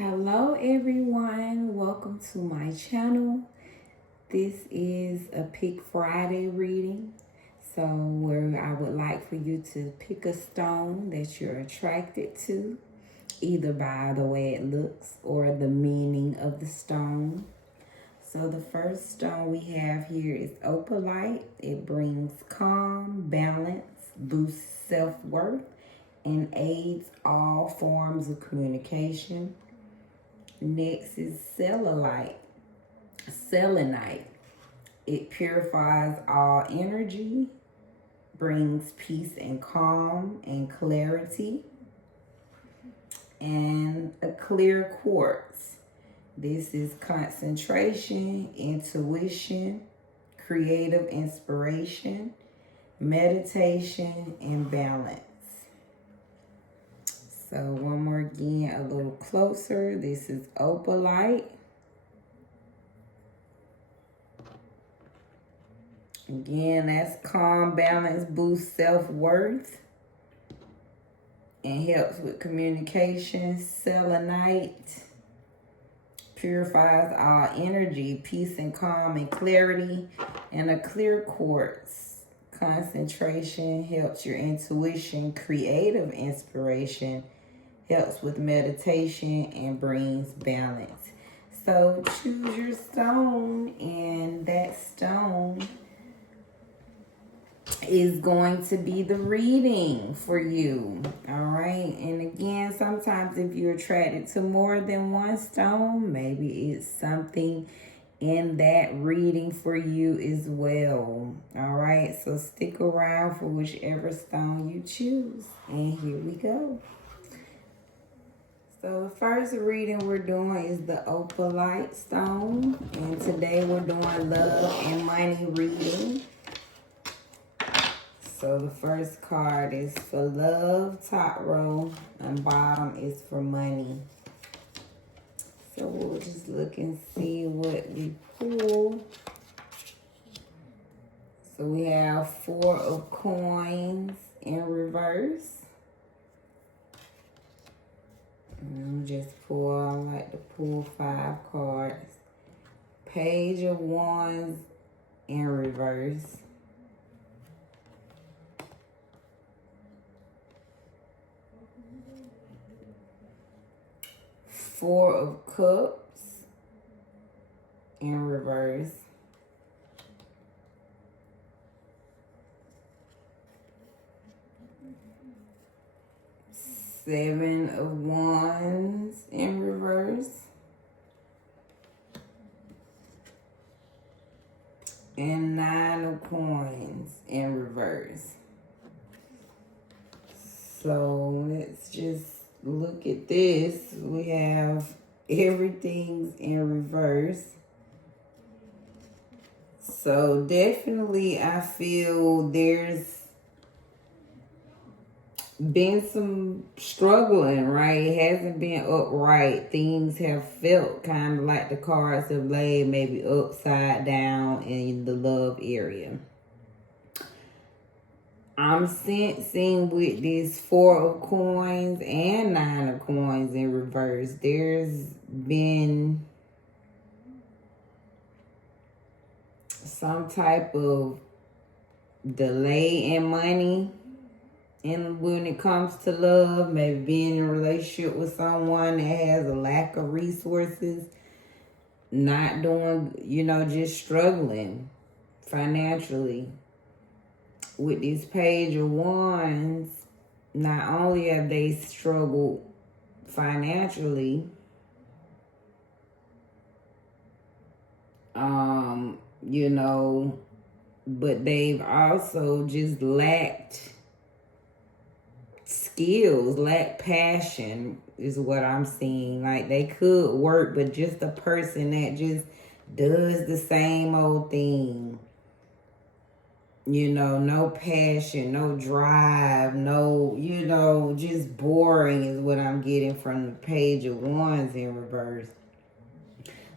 Hello everyone, welcome to my channel. This is a Pick Friday reading. So where I would like for you to pick a stone that you're attracted to, either by the way it looks or the meaning of the stone. So the first stone we have here is opalite. It brings calm, balance, boosts self-worth, and aids all forms of communication. Next is selenite. It purifies all energy, brings peace and calm and clarity. And a clear quartz. This is concentration, intuition, creative inspiration, meditation, and balance. So one more again, a little closer. This is opalite. Again, that's calm, balance, boosts self-worth, and helps with communication. Selenite purifies all energy, peace and calm and clarity. And a clear quartz, concentration, helps your intuition, creative inspiration, helps with meditation, and brings balance. So choose your stone, and that stone is going to be the reading for you. All right. And again, sometimes if you're attracted to more than one stone, maybe it's something in that reading for you as well. All right. So stick around for whichever stone you choose. And here we go. So the first reading we're doing is the opalite stone. And today we're doing love and money reading. So the first card is for love, top row, and bottom is for money. So we'll just look and see what we pull. So we have 4 of coins in reverse. And just pull, I like to pull 5 cards. Page of Wands in reverse. Four of Cups in reverse. Seven of Wands in reverse. And 9 of Coins in reverse. So let's just look at this. We have everything's in reverse. So definitely I feel there's been some struggling, right? It hasn't been upright. Things have felt kind of like the cards have laid maybe upside down in the love area. I'm sensing with this 4 of Coins and 9 of Coins in reverse, there's been some type of delay in money. And when it comes to love, maybe being in a relationship with someone that has a lack of resources, not doing, just struggling financially. With this Page of Wands, not only have they struggled financially, but they've also just lacked skills, lack passion is what I'm seeing. Like they could work, but just a person that just does the same old thing. No passion, no drive, no, just boring is what I'm getting from the Page of Wands in reverse.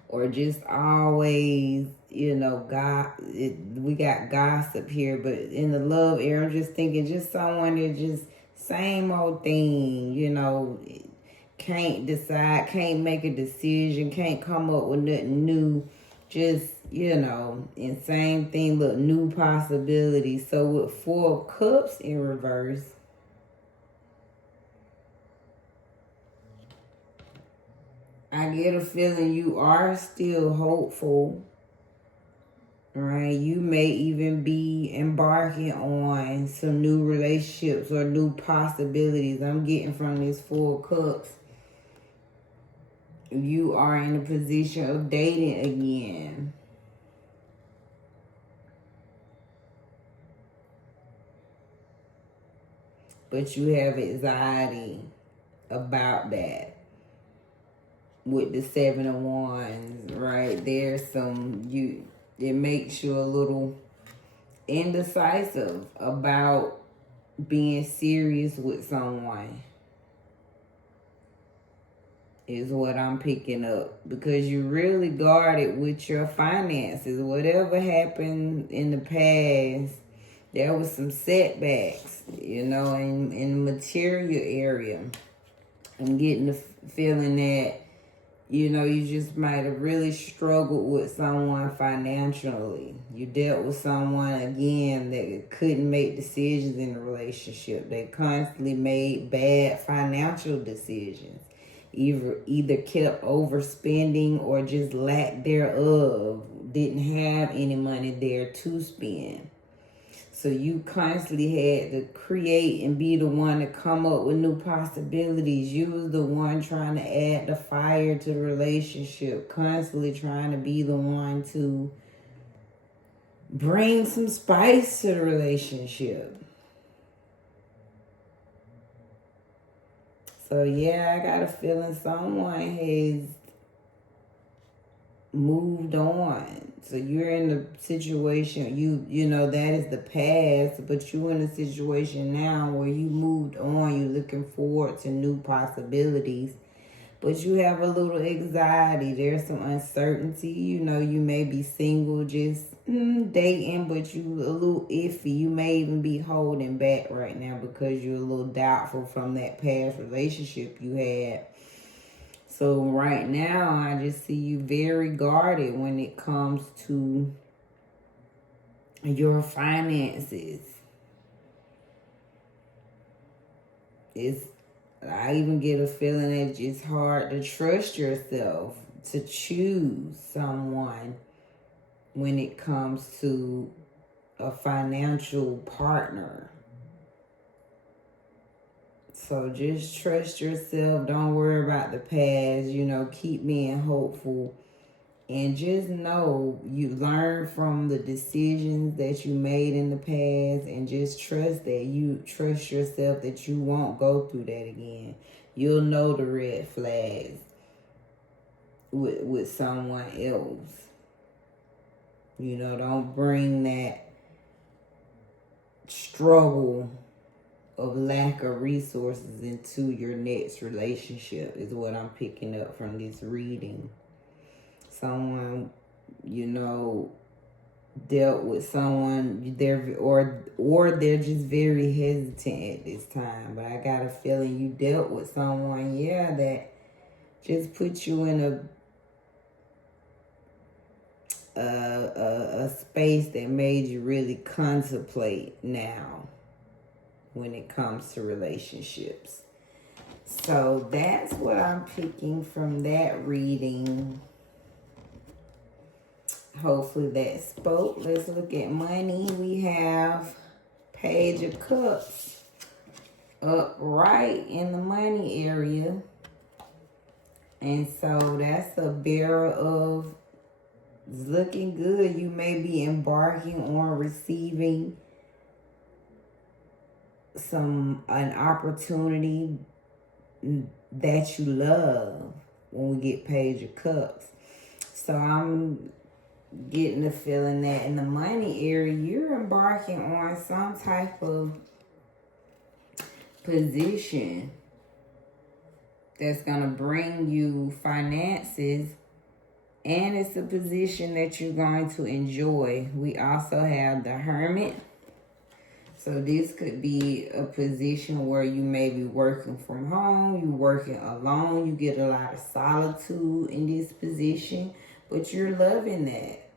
Or just always, we got gossip here, but in the love area, I'm just thinking just someone that just same old thing, can't decide, can't make a decision, can't come up with nothing new. Just, and same thing, look, new possibilities. So with 4 of Cups in reverse, I get a feeling you are still hopeful, right? You may even be embarking on some new relationships or new possibilities. I'm getting from this 4 of Cups. You are in a position of dating again. But you have anxiety about that. With the 7 of Wands, right? There's it makes you a little indecisive about being serious with someone, is what I'm picking up. Because you really guarded with your finances. Whatever happened in the past, there was some setbacks, in the material area. I'm getting the feeling that, you just might have really struggled with someone financially. You dealt with someone, again, that couldn't make decisions in a relationship. They constantly made bad financial decisions. Either kept overspending or just lack thereof. Didn't have any money there to spend. So you constantly had to create and be the one to come up with new possibilities. You was the one trying to add the fire to the relationship. Constantly trying to be the one to bring some spice to the relationship. So yeah, I got a feeling someone has moved on. So you're in a situation, you know that is the past, but you're in a situation now where you moved on. You're looking forward to new possibilities, but you have a little anxiety. There's some uncertainty. You may be single, just dating, but you a little iffy. You may even be holding back right now because you're a little doubtful from that past relationship you had. So right now, I just see you very guarded when it comes to your finances. I even get a feeling that it's hard to trust yourself to choose someone when it comes to a financial partner. So just trust yourself. Don't worry about the past. Keep being hopeful. And just know you learn from the decisions that you made in the past. And just trust yourself that you won't go through that again. You'll know the red flags with someone else. Don't bring that struggle of lack of resources into your next relationship, is what I'm picking up from this reading. Someone, dealt with someone, or they're just very hesitant at this time. But I got a feeling you dealt with someone, that just put you in a space that made you really contemplate now when it comes to relationships. So that's what I'm picking from that reading. Hopefully that spoke. Let's look at money. We have Page of Cups up right in the money area. And so that's a bearer of looking good. You may be embarking on receiving an opportunity that you love when we get Page of Cups. So I'm getting the feeling that in the money area, you're embarking on some type of position that's going to bring you finances, and it's a position that you're going to enjoy. We also have the Hermit. So this could be a position where you may be working from home, you're working alone, you get a lot of solitude in this position, but you're loving that.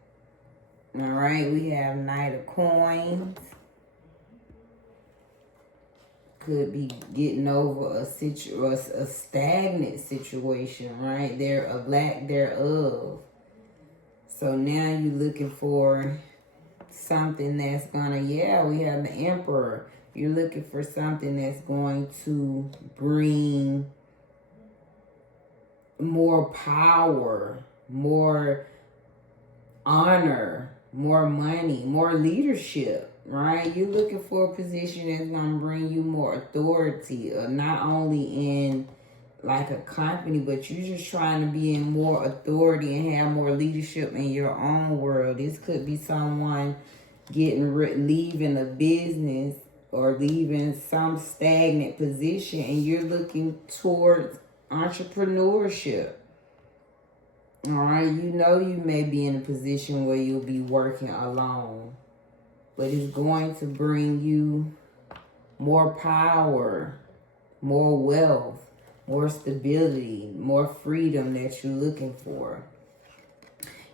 All right, we have Knight of Coins. Could be getting over a stagnant situation, right? There, a lack thereof. So now you're looking for something that's gonna, we have the Emperor. You're looking for something that's going to bring more power, more honor, more money, more leadership, right? You're looking for a position that's going to bring you more authority, not only in like a company, but you're just trying to be in more authority and have more leadership in your own world. This could be someone leaving a business or leaving some stagnant position, and you're looking towards entrepreneurship. All right, you know you may be in a position where you'll be working alone, but it's going to bring you more power, more wealth, more stability, more freedom that you're looking for.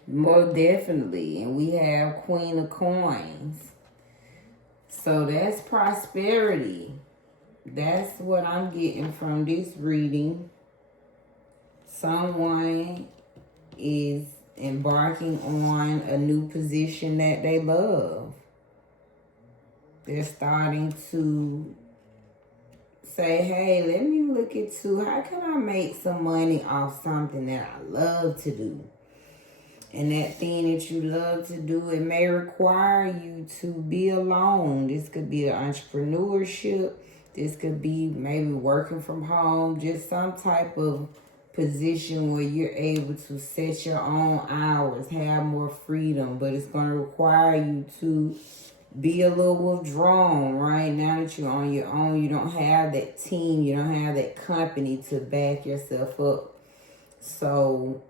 More definitely. And we have Queen of Coins. So that's prosperity. That's what I'm getting from this reading. Someone is embarking on a new position that they love. They're starting to say, hey, let me look into how can I make some money off something that I love to do. And that thing that you love to do, it may require you to be alone. This could be an entrepreneurship. This could be maybe working from home. Just some type of position where you're able to set your own hours, have more freedom. But it's going to require you to be a little withdrawn, right? Now that you're on your own, you don't have that team. You don't have that company to back yourself up. So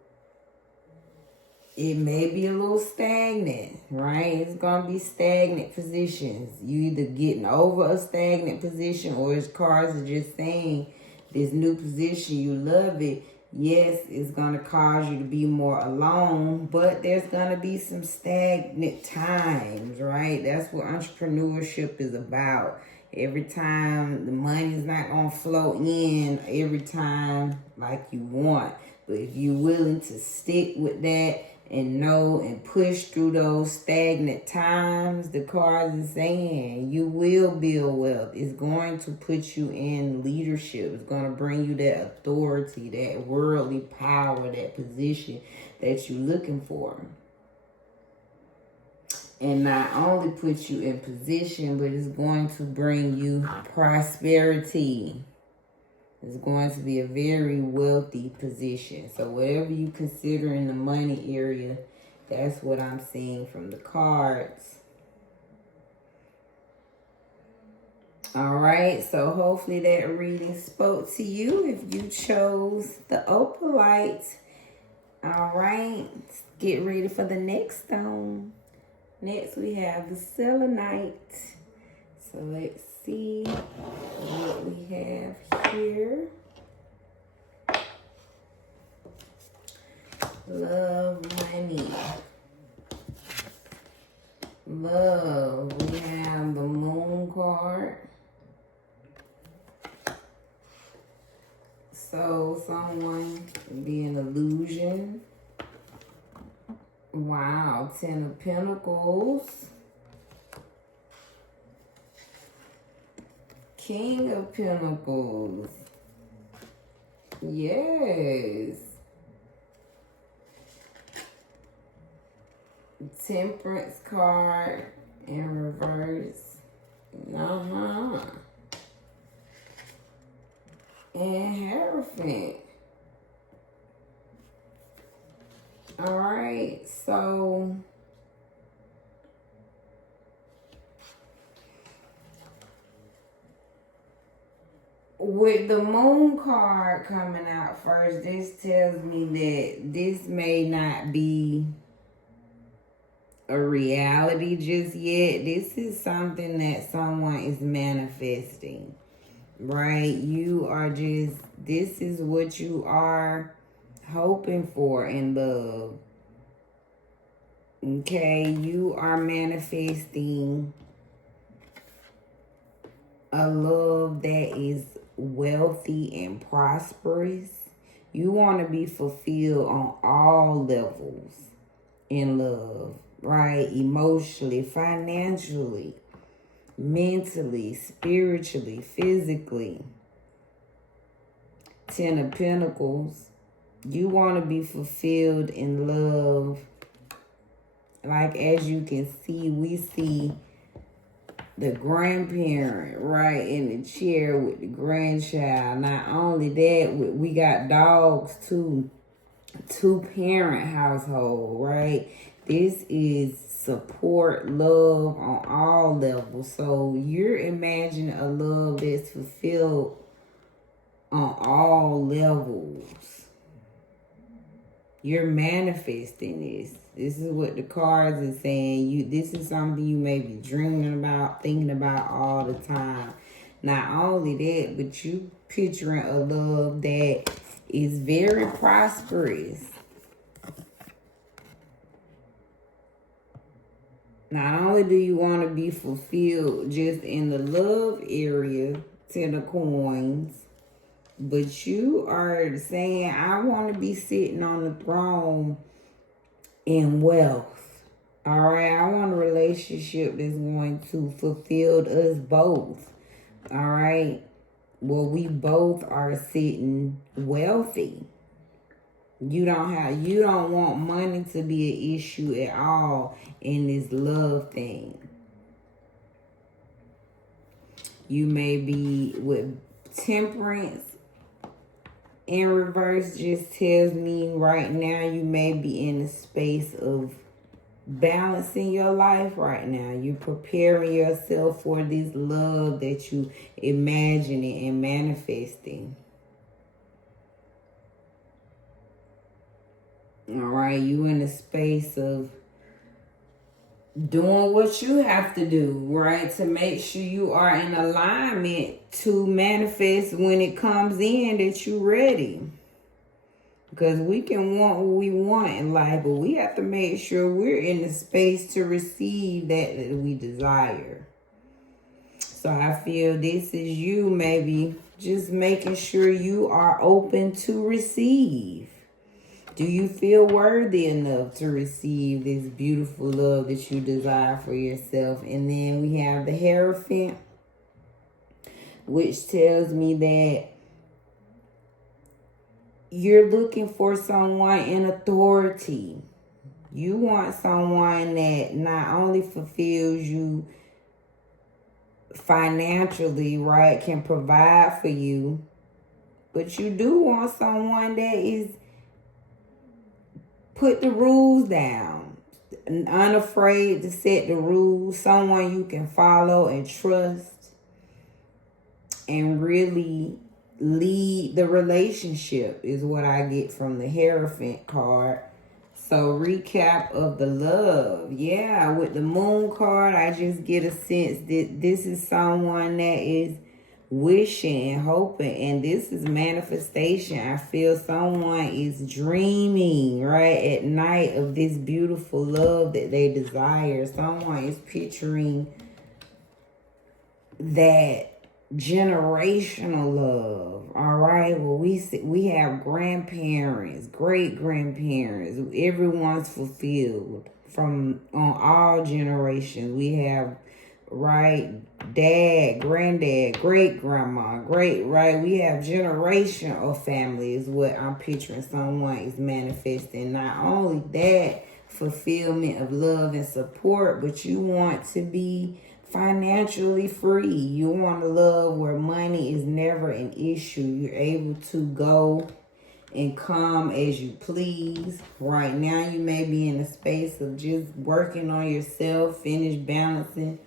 it may be a little stagnant, right? It's going to be stagnant positions. You either getting over a stagnant position, or as cards are just saying, this new position, you love it. Yes, it's going to cause you to be more alone, but there's going to be some stagnant times, right? That's what entrepreneurship is about. Every time the money's not going to flow in every time like you want. But if you're willing to stick with that and know and push through those stagnant times, the cards are saying you will build wealth. It's going to put you in leadership. It's going to bring you that authority, that worldly power, that position that you're looking for. And not only put you in position, but it's going to bring you prosperity. It's going to be a very wealthy position. So whatever you consider in the money area, that's what I'm seeing from the cards. All right, so hopefully that reading spoke to you if you chose the opalite. All right, get ready for the next stone. Next we have the selenite. So let's see what we have here. Love, money. Love. We have the moon card. So someone can be an illusion. Wow, 10 of Pentacles. King of Pentacles. Yes. Temperance card in reverse. And Hierophant. All right, so with the moon card coming out first, this tells me that this may not be a reality just yet. This is something that someone is manifesting, right? You are just, this is what you are hoping for in love. Okay, you are manifesting a love that is wealthy and prosperous. You want to be fulfilled on all levels in love, right? Emotionally, financially, mentally, spiritually, physically. Ten of Pentacles. You want to be fulfilled in love. Like, as you can see, we see the grandparent right in the chair with the grandchild. Not only that, we got dogs too. Two-parent household, right? This is support, love on all levels. So you're imagining a love that's fulfilled on all levels. You're manifesting this. This is what the cards are saying. This is something you may be dreaming about, thinking about all the time. Not only that, but you picturing a love that is very prosperous. Not only do you want to be fulfilled just in the love area, 10 of coins, but you are saying, I want to be sitting on the throne in wealth. All right, I want a relationship that's going to fulfill us both. All right, well, we both are sitting wealthy. You don't want money to be an issue at all in this love thing. You may be with temperance in reverse, just tells me right now you may be in a space of balancing your life right now. You're preparing yourself for this love that you imagining and manifesting. All right, you in a space of doing what you have to do, right, to make sure you are in alignment to manifest when it comes in that you're ready. Because we can want what we want in life, but we have to make sure we're in the space to receive that we desire. So I feel this is you maybe just making sure you are open to receive. Do you feel worthy enough to receive this beautiful love that you desire for yourself? And then we have the Hierophant, which tells me that you're looking for someone in authority. You want someone that not only fulfills you financially, right, can provide for you, but you do want someone that is put the rules down, unafraid to set the rules, someone you can follow and trust and really lead the relationship is what I get from the Hierophant card. So recap of the love. Yeah, with the Moon card, I just get a sense that this is someone that is wishing and hoping, and this is manifestation. I feel someone is dreaming right at night of this beautiful love that they desire. Someone is picturing that generational love. All right, well, we have grandparents, great grandparents, everyone's fulfilled from on all generations. We have right, dad, granddad, great grandma, great, right? We have generation of family is what I'm picturing someone is manifesting. Not only that, fulfillment of love and support, but you want to be financially free. You want a love where money is never an issue. You're able to go and come as you please. Right now, you may be in a space of just working on yourself, finish balancing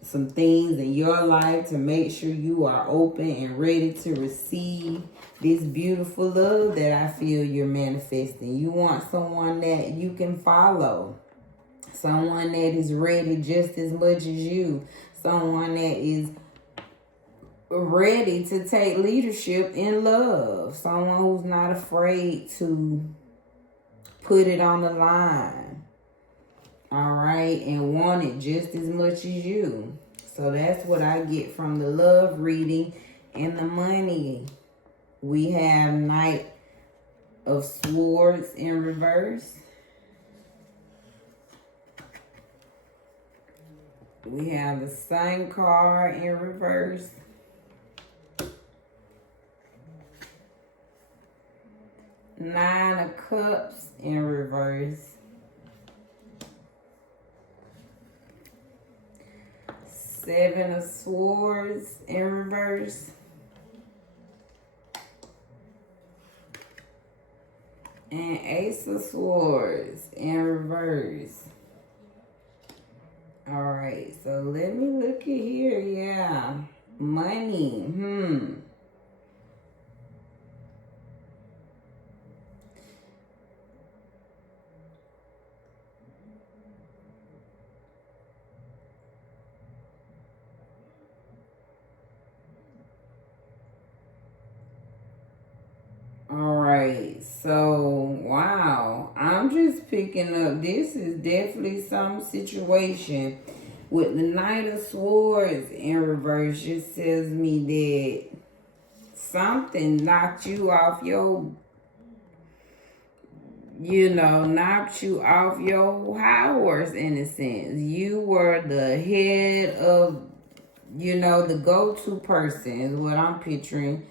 some things in your life to make sure you are open and ready to receive this beautiful love that I feel you're manifesting. You want someone that you can follow. Someone that is ready just as much as you. Someone that is ready to take leadership in love. Someone who's not afraid to put it on the line. All right. And want it just as much as you. So that's what I get from the love reading. And the money. We have Knight of Swords in reverse. We have the Sun card in reverse. Nine of Cups in reverse. Seven of Swords in reverse. And Ace of Swords in reverse. All right, so let me look at here. Yeah, money. All right, so wow, I'm just picking up. This is definitely some situation with the Knight of Swords in reverse. Just tells me that something knocked you off your, knocked you off your high horse in a sense. You were the head of, the go-to person is what I'm picturing.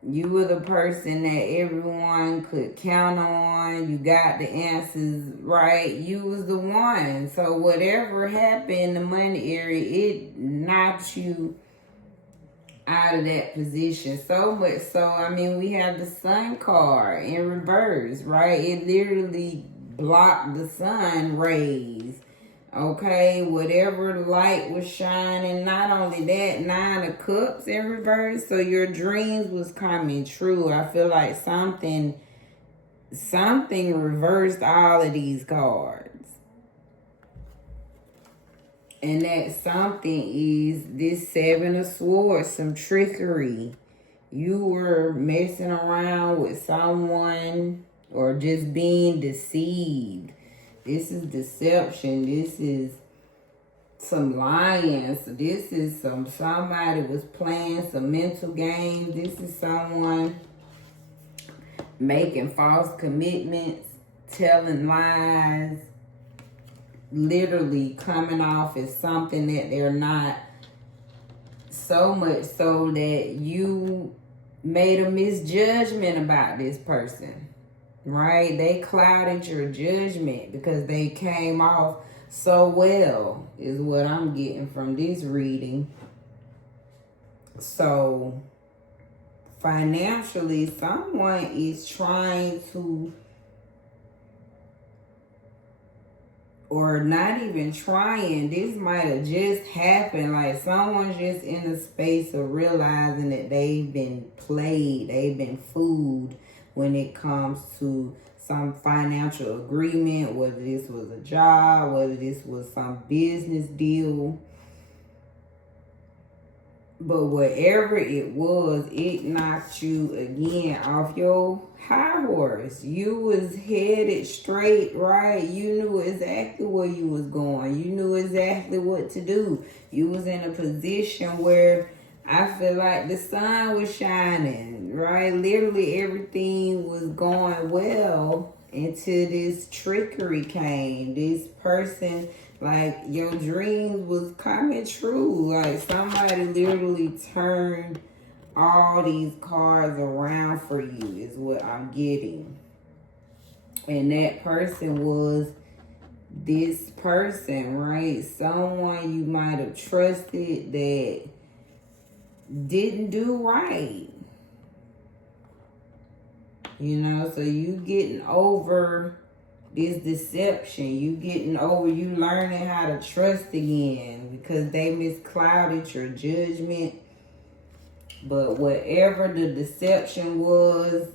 You were the person that everyone could count on. You got the answers right. You was the one. So whatever happened in the money area, it knocked you out of that position. So much so, I mean, we have the Sun card in reverse, right? It literally blocked the sun rays. Okay, whatever light was shining. Not only that, Nine of Cups in reverse. So your dreams was coming true. I feel like something reversed all of these cards. And that something is this Seven of Swords, some trickery. You were messing around with someone or just being deceived. This is deception. This is some lying. So this is somebody was playing some mental games. This is someone making false commitments, telling lies, literally coming off as something that they're not. So much so that you made a misjudgment about this person. Right? They clouded your judgment because they came off so well, is what I'm getting from this reading. So, financially, someone is trying to, or not even trying, this might have just happened. Like someone's just in a space of realizing that they've been played, they've been fooled when it comes to some financial agreement, whether this was a job, whether this was some business deal. But whatever it was, it knocked you again off your high horse. You was headed straight, right? You knew exactly where you was going. You knew exactly what to do. You was in a position where I feel like the sun was shining, right? Literally everything was going well until this trickery came. This person, like your dreams was coming true. Like somebody literally turned all these cards around for you is what I'm getting. And that person was this person, right? Someone you might have trusted that didn't do right. So you getting over this deception. You getting over, you learning how to trust again because they misclouded your judgment. But whatever the deception was,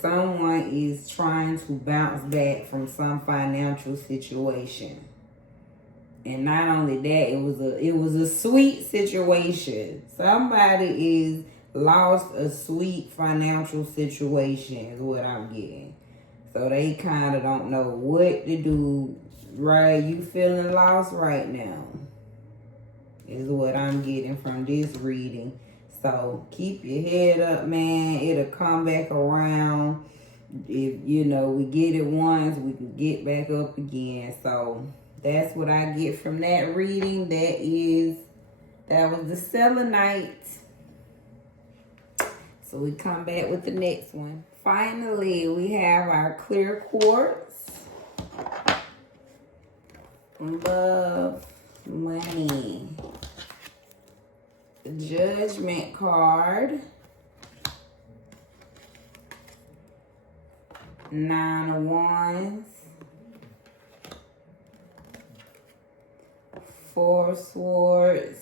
someone is trying to bounce back from some financial situation. And not only that, it was a sweet situation. Somebody is lost a sweet financial situation is what I'm getting. So they kind of don't know what to do. Right? You feeling lost right now is what I'm getting from this reading. So keep your head up, man. It'll come back around. If, you know, we get it once, we can get back up again. So that's what I get from that reading. That was the selenite. So we come back with the next one. Finally, we have our clear quartz. Love, money. Judgment card. 9 of Wands. 4 of Swords.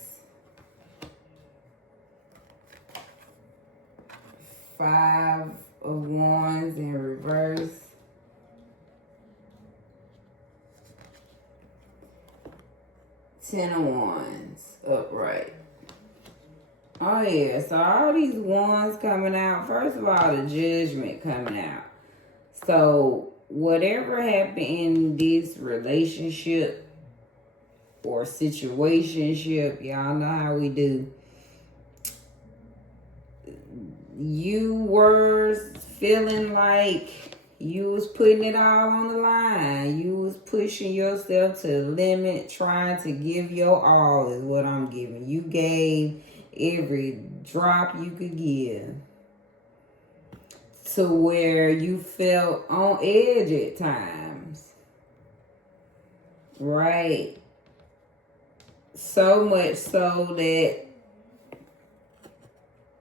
5 of Wands in reverse. 10 of Wands upright. Oh yeah, so all these wands coming out. First of all, the Judgment coming out. So whatever happened in this relationship or situationship, y'all know how we do. You were feeling like you was putting it all on the line. You was pushing yourself to the limit, trying to give your all is what I'm giving. You gave every drop you could give to where you felt on edge at times. Right? So much so that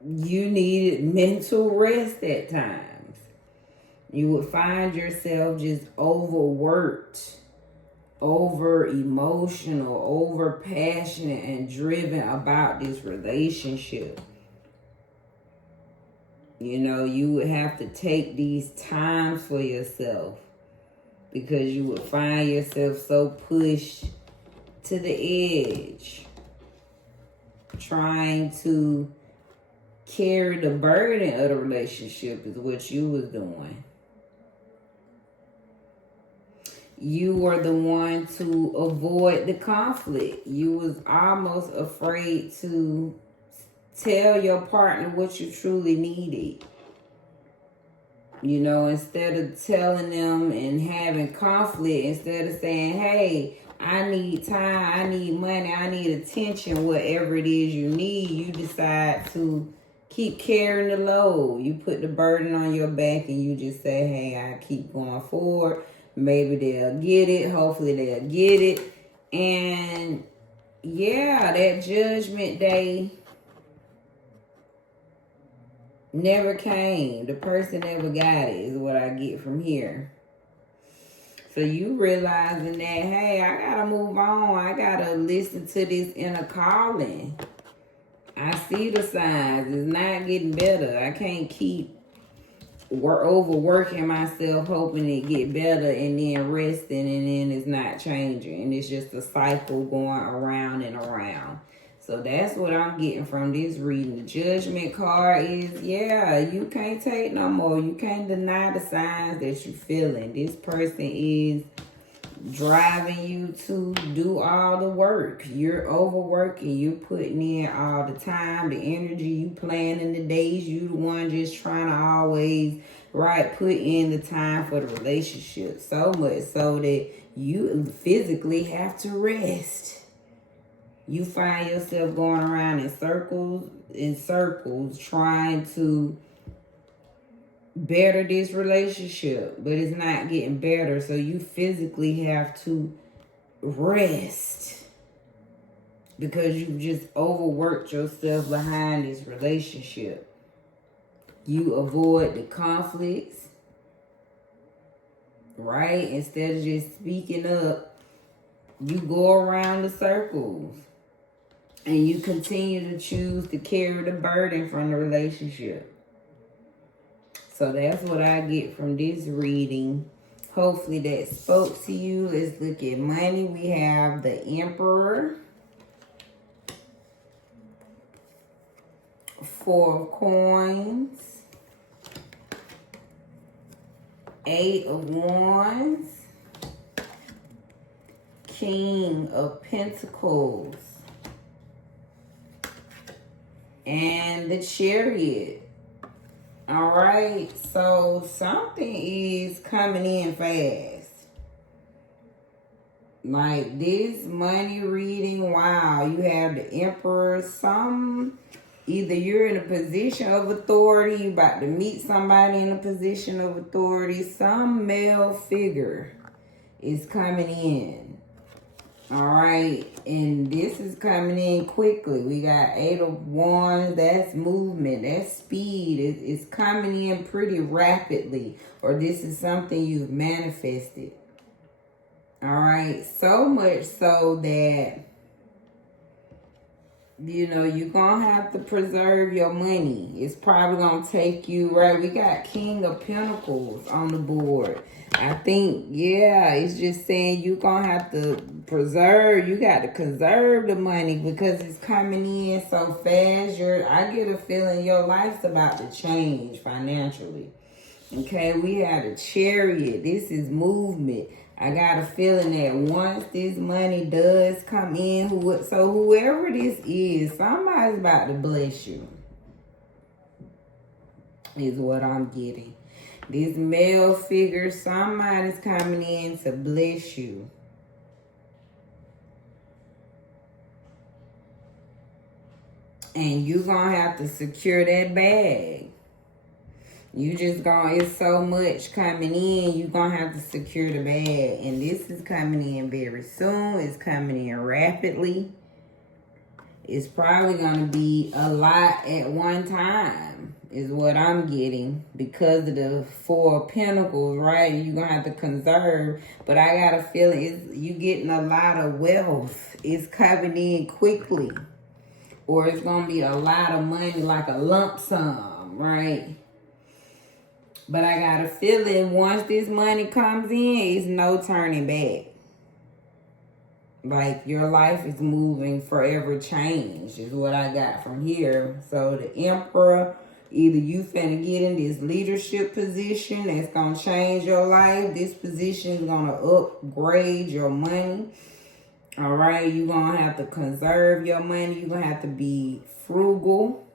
you needed mental rest at times. You would find yourself just overworked, over emotional, over passionate and driven about this relationship. You know, you would have to take these times for yourself because you would find yourself so pushed to the edge, trying to carry the burden of the relationship is what you was doing. You were the one to avoid the conflict. You was almost afraid to tell your partner what you truly needed. You know, instead of telling them and having conflict, instead of saying, hey, I need time, I need money, I need attention, whatever it is you need, you decide to keep carrying the load. You put the burden on your back and you just say, hey, I keep going forward. Maybe they'll get it. Hopefully they'll get it. And yeah, that judgment day never came. The person never got it is what I get from here. So you realizing that, hey, I gotta move on. I gotta listen to this inner calling. I see the signs. It's not getting better. I can't keep overworking myself, hoping it get better, and then resting, and then it's not changing. And it's just a cycle going around and around. So that's what I'm getting from this reading. The Judgment card is, yeah, you can't take no more. You can't deny the signs that you're feeling. This person is driving you to do all the work. You're overworking. You're putting in all the time, the energy. You planning the days. You the one just trying to always, right, put in the time for the relationship. So much so that you physically have to rest. You find yourself going around in circles, trying to better this relationship, but it's not getting better. So you physically have to rest because you just overworked yourself behind this relationship. You avoid the conflicts, right? Instead of just speaking up, you go around the circles. And you continue to choose to carry the burden from the relationship. So that's what I get from this reading. Hopefully that spoke to you. Let's look at money. We have the Emperor, 4 of Coins, 8 of Wands, King of Pentacles, and the Chariot. All right, so something is coming in fast. Like this money reading, wow, you have the Emperor. Either you're in a position of authority, you're about to meet somebody in a position of authority. Some male figure is coming in. All right, and this is coming in quickly. We got 8 of Wands. That's movement. That's speed. It's coming in pretty rapidly. Or this is something you've manifested. All right, so much so that, you know, you're going to have to preserve your money. It's probably going to take you, right? We got King of Pentacles on the board. I think, yeah, it's just saying you're going to have to preserve. You got to conserve the money because it's coming in so fast. I get a feeling your life's about to change financially. Okay, we had a Chariot. This is movement. I got a feeling that once this money does come in, whoever this is, somebody's about to bless you, is what I'm getting. This male figure, somebody's coming in to bless you. And you're going to have to secure that bag. You just it's so much coming in, you're going to have to secure the bag. And this is coming in very soon. It's coming in rapidly. It's probably going to be a lot at one time, is what I'm getting. Because of the 4 of Pentacles, right? You're going to have to conserve. But I got a feeling you're getting a lot of wealth. It's coming in quickly. Or it's going to be a lot of money, like a lump sum, right? But I got a feeling once this money comes in, it's no turning back. Like your life is moving forever change is what I got from here. So the Emperor, either you finna get in this leadership position that's going to change your life. This position is going to upgrade your money. All right, you're going to have to conserve your money. You're going to have to be frugal.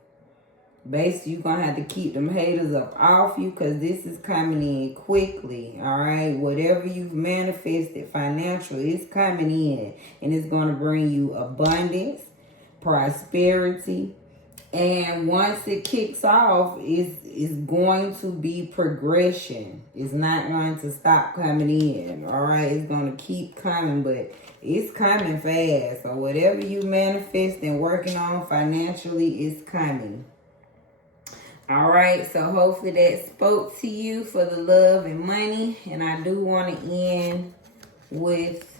Basically, you're going to have to keep them haters up off you because this is coming in quickly, all right? Whatever you've manifested financially, it's coming in. And it's going to bring you abundance, prosperity. And once it kicks off, it's going to be progression. It's not going to stop coming in, all right? It's going to keep coming, but it's coming fast. So whatever you manifest and working on financially, it's coming. All right, so hopefully that spoke to you for the love and money. And I do want to end with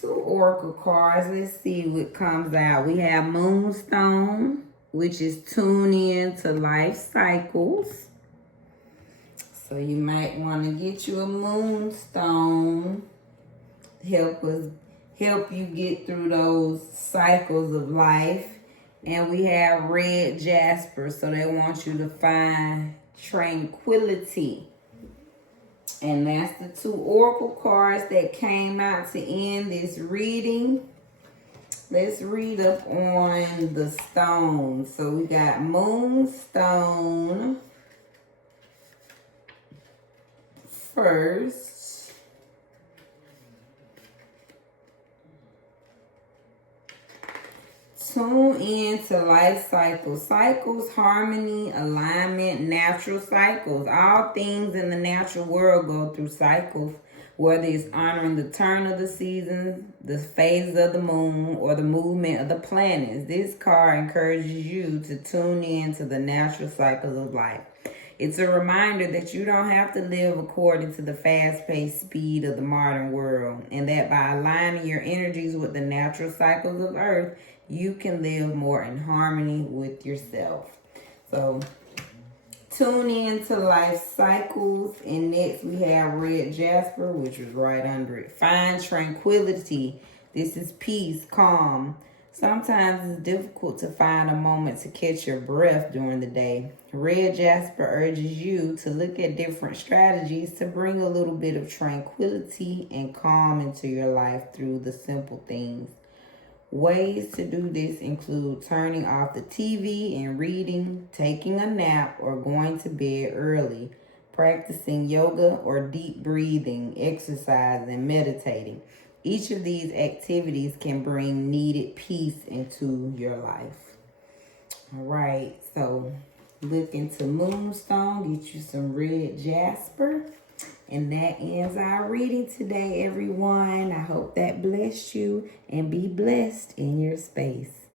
2 oracle cards. Let's see what comes out. We have Moonstone, which is tune in to life cycles. So you might want to get you a moonstone. Help you get through those cycles of life. And we have red jasper, so they want you to find tranquility. And that's the 2 oracle cards that came out to end this reading. Let's read up on the stones. So we got moonstone first. Tune in to life cycles. Cycles, harmony, alignment, natural cycles. All things in the natural world go through cycles, whether it's honoring the turn of the seasons, the phases of the moon, or the movement of the planets. This card encourages you to tune in to the natural cycles of life. It's a reminder that you don't have to live according to the fast-paced speed of the modern world, and that by aligning your energies with the natural cycles of Earth, you can live more in harmony with yourself. So Tune in to life cycles. And next we have red jasper, which was right under it. Find tranquility. This is peace, calm. Sometimes it's difficult to find a moment to catch your breath during the day. Red jasper urges you to look at different strategies to bring a little bit of tranquility and calm into your life through the simple things. Ways to do this include turning off the TV and reading, taking a nap, or going to bed early, practicing yoga or deep breathing, exercise, and meditating. Each of these activities can bring needed peace into your life. All right, so look into Moonstone, get you some red jasper. And that ends our reading today, everyone. I hope that blessed you, and be blessed in your space.